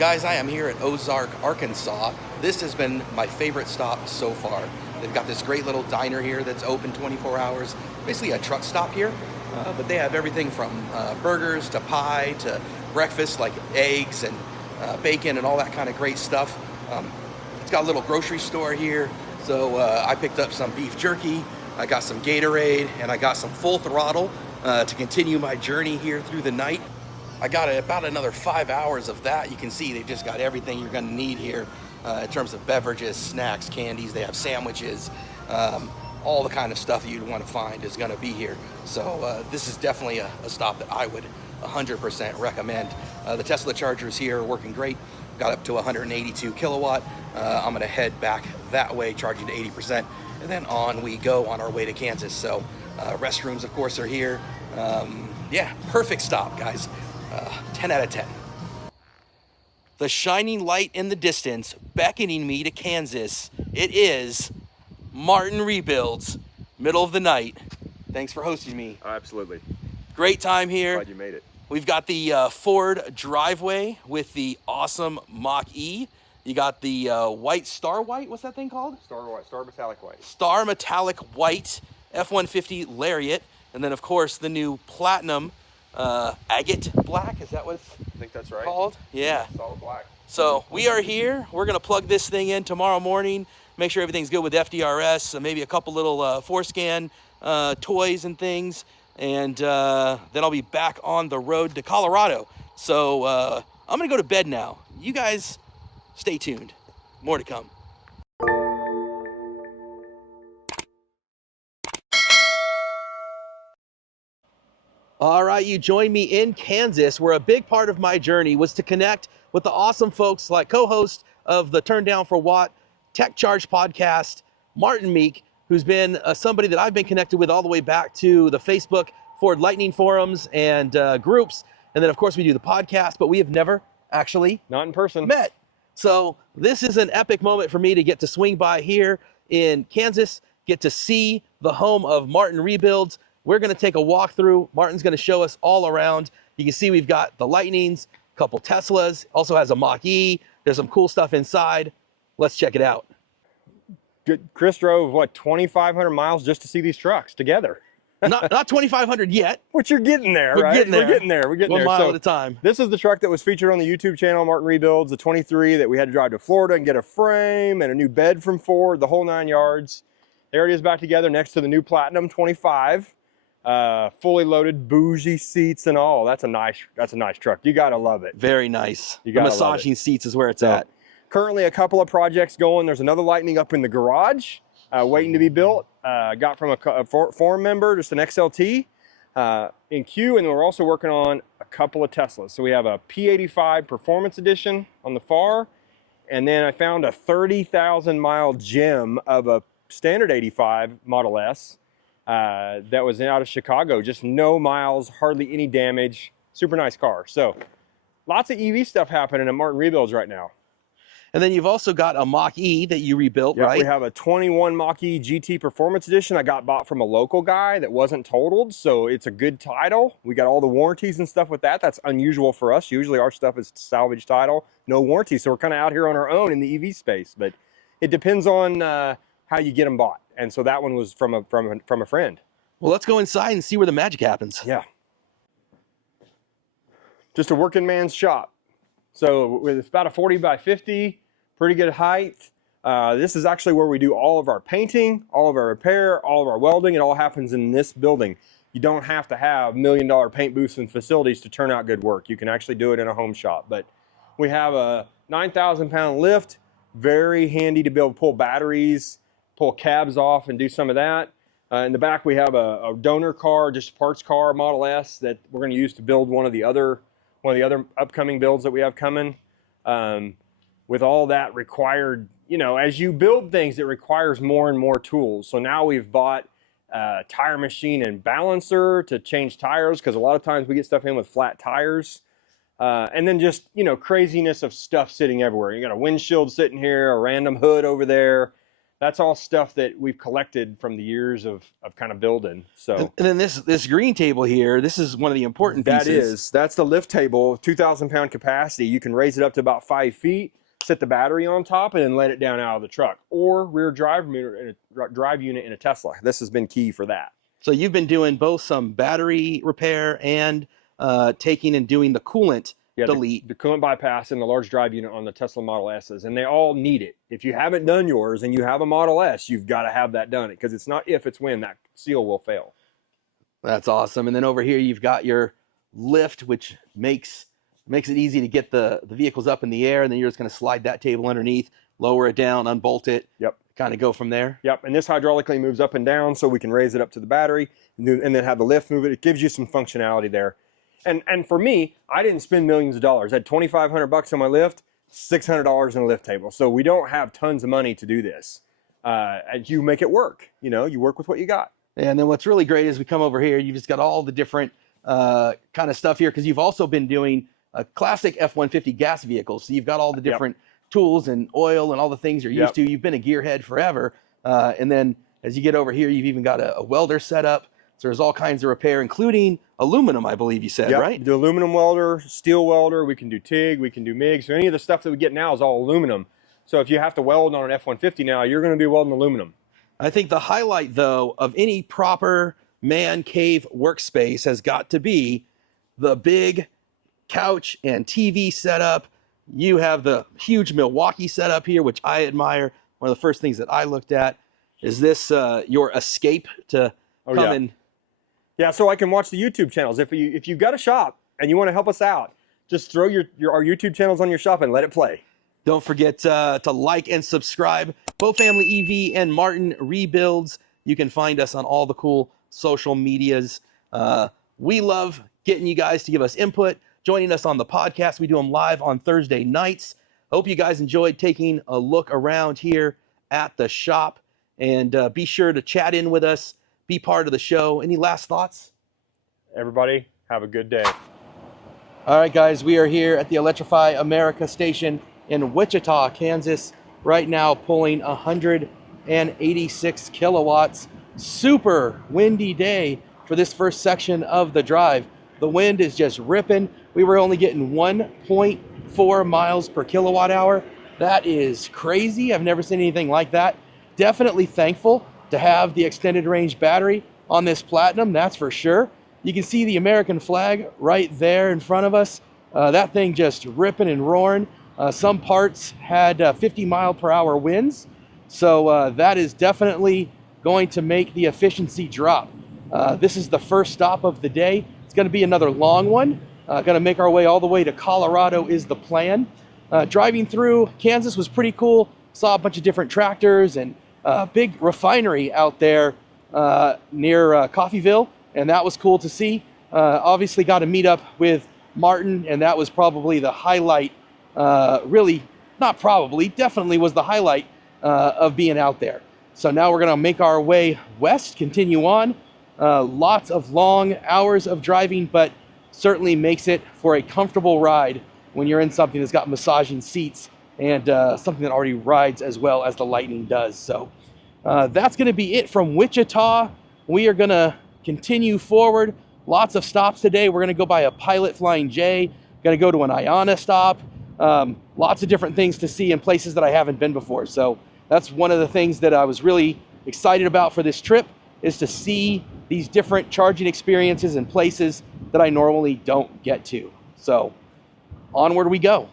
Guys, I am here at Ozark, Arkansas. This has been my favorite stop so far. They've got this great little diner here that's open 24 hours, basically a truck stop here, but they have everything from burgers to pie to breakfast like eggs and bacon and all that kind of great stuff. It's got a little grocery store here, so I picked up some beef jerky, I got some Gatorade, and I got some Full Throttle to continue my journey here through the night. I got about another 5 hours of that. You can see they've just got everything you're gonna need here in terms of beverages, snacks, candies. They have sandwiches, all the kind of stuff that you'd want to find is gonna be here. So this is definitely a stop that I would 100% recommend. The Tesla chargers here are working great. Got up to 182 kilowatt. I'm gonna head back that way, charging to 80%, and then on we go on our way to Kansas. So restrooms, of course, are here. Yeah, perfect stop, guys. 10 out of 10. The shining light in the distance beckoning me to Kansas. It is Martin Rebuilds, middle of the night. Thanks for hosting me. Absolutely. Great time here. Glad you made it. We've got the Ford driveway with the awesome Mach-E. You got the white Star White, what's that thing called? Star White, Star Metallic White. Star Metallic White F-150 Lariat. And then of course the new Platinum agate black, is that what it's I think that's right. called? Yeah. Solid black. So we are here. We're gonna plug this thing in tomorrow morning, make sure everything's good with FDRS, maybe a couple little forescan toys and things, and then I'll be back on the road to Colorado. So I'm gonna go to bed now. You guys stay tuned. More to come. All right, you joined me in Kansas, where a big part of my journey was to connect with the awesome folks like co-host of the Turn Down for What Tech Charge podcast, Martin Meek, who's been somebody that I've been connected with all the way back to the Facebook Ford Lightning forums and groups. And then of course we do the podcast, but we have never actually Not in person. met. So this is an epic moment for me to get to swing by here in Kansas, get to see the home of Martin Rebuilds. We're gonna take a walk through. Martin's gonna show us all around. You can see we've got the Lightnings, a couple Teslas, also has a Mach-E. There's some cool stuff inside. Let's check it out. Good. Chris drove, what, 2,500 miles just to see these trucks together. Not 2,500 yet. But you're getting there, We're right? getting there. We're getting there. We're getting One there. mile So at a time. this is the truck that was featured on the YouTube channel, Martin Rebuilds, the 23 that we had to drive to Florida and get a frame and a new bed from Ford, the whole 9 yards. There it is back together next to the new Platinum 25. Fully loaded, bougie seats and all. That's a nice truck. You gotta love it. Very nice. You The gotta massaging seats is where it's So, at. currently a couple of projects going. There's another Lightning up in the garage waiting to be built. Got from a forum member, just an XLT in queue, and we're also working on a couple of Teslas. So we have a P85 Performance Edition on the far, and then I found a 30,000 mile gem of a standard 85 Model S that was out of Chicago. Just no miles, hardly any damage. Super nice car. So lots of EV stuff happening at Martin Rebuilds right now. And then you've also got a Mach-E that you rebuilt, Yeah, right? we have a 21 Mach-E GT Performance Edition I got bought from a local guy that wasn't totaled, so it's a good title. We got all the warranties and stuff with that. That's unusual for us. Usually our stuff is salvage title, no warranty, so we're kind of out here on our own in the EV space, but it depends on how you get them bought. And so that one was from a friend. Well, let's go inside and see where the magic happens. Yeah. Just a working man's shop. So it's about a 40 by 50, pretty good height. This is actually where we do all of our painting, all of our repair, all of our welding. It all happens in this building. You don't have to have $1 million paint booths and facilities to turn out good work. You can actually do it in a home shop. But we have a 9,000 pound lift, very handy to be able to pull batteries, pull cabs off and do some of that. In the back we have a donor car, just a parts car, Model S, that we're going to use to build one of the other upcoming builds that we have coming. With all that required, you know, as you build things, it requires more and more tools. So now we've bought a tire machine and balancer to change tires, because a lot of times we get stuff in with flat tires. And then just, you know, craziness of stuff sitting everywhere. You got a windshield sitting here, a random hood over there. That's all stuff that we've collected from the years of kind of building. So And then this green table here, this is one of the important pieces. that's the lift table, 2,000 pound capacity. You can raise it up to about 5 feet, set the battery on top, and then let it down out of the truck, or rear drive unit in a Tesla. This has been key for that. So you've been doing both some battery repair and taking and doing the coolant delete. The coolant bypass and the large drive unit on the Tesla Model S's, and they all need it. If you haven't done yours and you have a Model S, you've got to have that done, because it's not if, it's when that seal will fail. That's awesome. And then over here you've got your lift, which makes it easy to get the vehicles up in the air, and then you're just going to slide that table underneath, lower it down, unbolt it. Yep. Kind of go from there. Yep. And this hydraulically moves up and down, so we can raise it up to the battery and then have the lift move it. It gives you some functionality there. And for me, I didn't spend millions of dollars. I had $2,500 on my lift, $600 in a lift table. So we don't have tons of money to do this. And you make it work. You know, you work with what you got. And then what's really great is we come over here, you've just got all the different kind of stuff here, because you've also been doing a classic F-150 gas vehicles. So you've got all the different tools and oil and all the things you're used to. You've been a gearhead forever. And then as you get over here, you've even got a welder set up. So there's all kinds of repair, including aluminum, I believe you said, right? The aluminum welder, steel welder, we can do TIG, we can do MIG. So any of the stuff that we get now is all aluminum. So if you have to weld on an F-150 now, you're going to be welding aluminum. I think the highlight, though, of any proper man cave workspace has got to be the big couch and TV setup. You have the huge Milwaukee setup here, which I admire. One of the first things that I looked at. Is this your escape to come and... Yeah, so I can watch the YouTube channels. If you've got a shop and you want to help us out, just throw our YouTube channels on your shop and let it play. Don't forget to like and subscribe. Bow Family EV and Martin Rebuilds. You can find us on all the cool social medias. We love getting you guys to give us input, joining us on the podcast. We do them live on Thursday nights. Hope you guys enjoyed taking a look around here at the shop. And be sure to chat in with us. Be part of the show. Any last thoughts? Everybody, have a good day. All right, guys, we are here at the Electrify America station in Wichita, Kansas. Right now, pulling 186 kilowatts. Super windy day for this first section of the drive. The wind is just ripping. We were only getting 1.4 miles per kilowatt hour. That is crazy. I've never seen anything like that. Definitely thankful to have the extended range battery on this Platinum, that's for sure. You can see the American flag right there in front of us. That thing just ripping and roaring. Some parts had 50 mile per hour winds. So that is definitely going to make the efficiency drop. This is the first stop of the day. It's gonna be another long one. Gonna make our way all the way to Colorado is the plan. Driving through Kansas was pretty cool. Saw a bunch of different tractors and big refinery out there near Coffeyville, and that was cool to see. Obviously got to meet up with Martin, and that was probably the highlight, definitely was the highlight of being out there. So now we're going to make our way west, continue on. Lots of long hours of driving, but certainly makes it for a comfortable ride when you're in something that's got massaging seats and something that already rides as well as the Lightning does. So that's going to be it from Wichita. We are going to continue forward. Lots of stops today. We're going to go by a Pilot Flying J, going to go to an Iona stop. Lots of different things to see in places that I haven't been before. So that's one of the things that I was really excited about for this trip, is to see these different charging experiences in places that I normally don't get to. So onward we go.